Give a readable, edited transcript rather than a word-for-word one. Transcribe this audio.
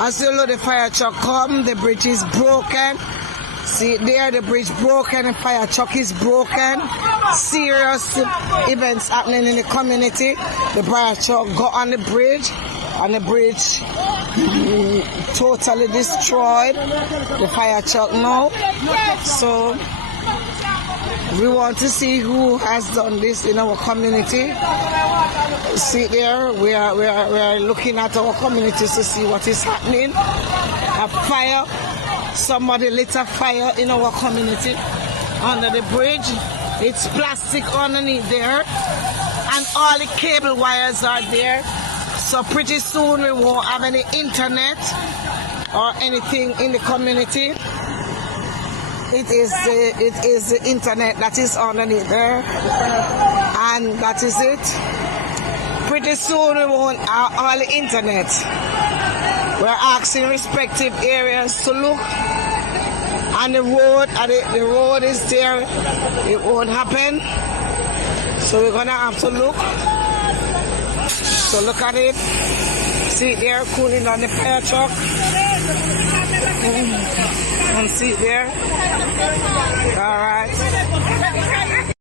As you know, the fire truck come, the bridge is broken. See there, the bridge broken, the fire truck is broken. Serious events happening in the community. The fire truck got on the bridge, and the bridge totally destroyed. The fire truck now. So we want to see who has done this in our community. See there, we are looking at our communities to see what is happening. A fire. Somebody lit a fire in our community under the bridge. It's plastic underneath there, and all the cable wires are there. So pretty soon we won't have any internet or anything in the community. It is the internet that is underneath there, and that is it. Pretty soon we won't have all the internet. We're asking respective areas to look, and the road is there. It won't happen, so we're gonna have to look. So look at it. See it there, cooling on the fire truck. And see it there. All right.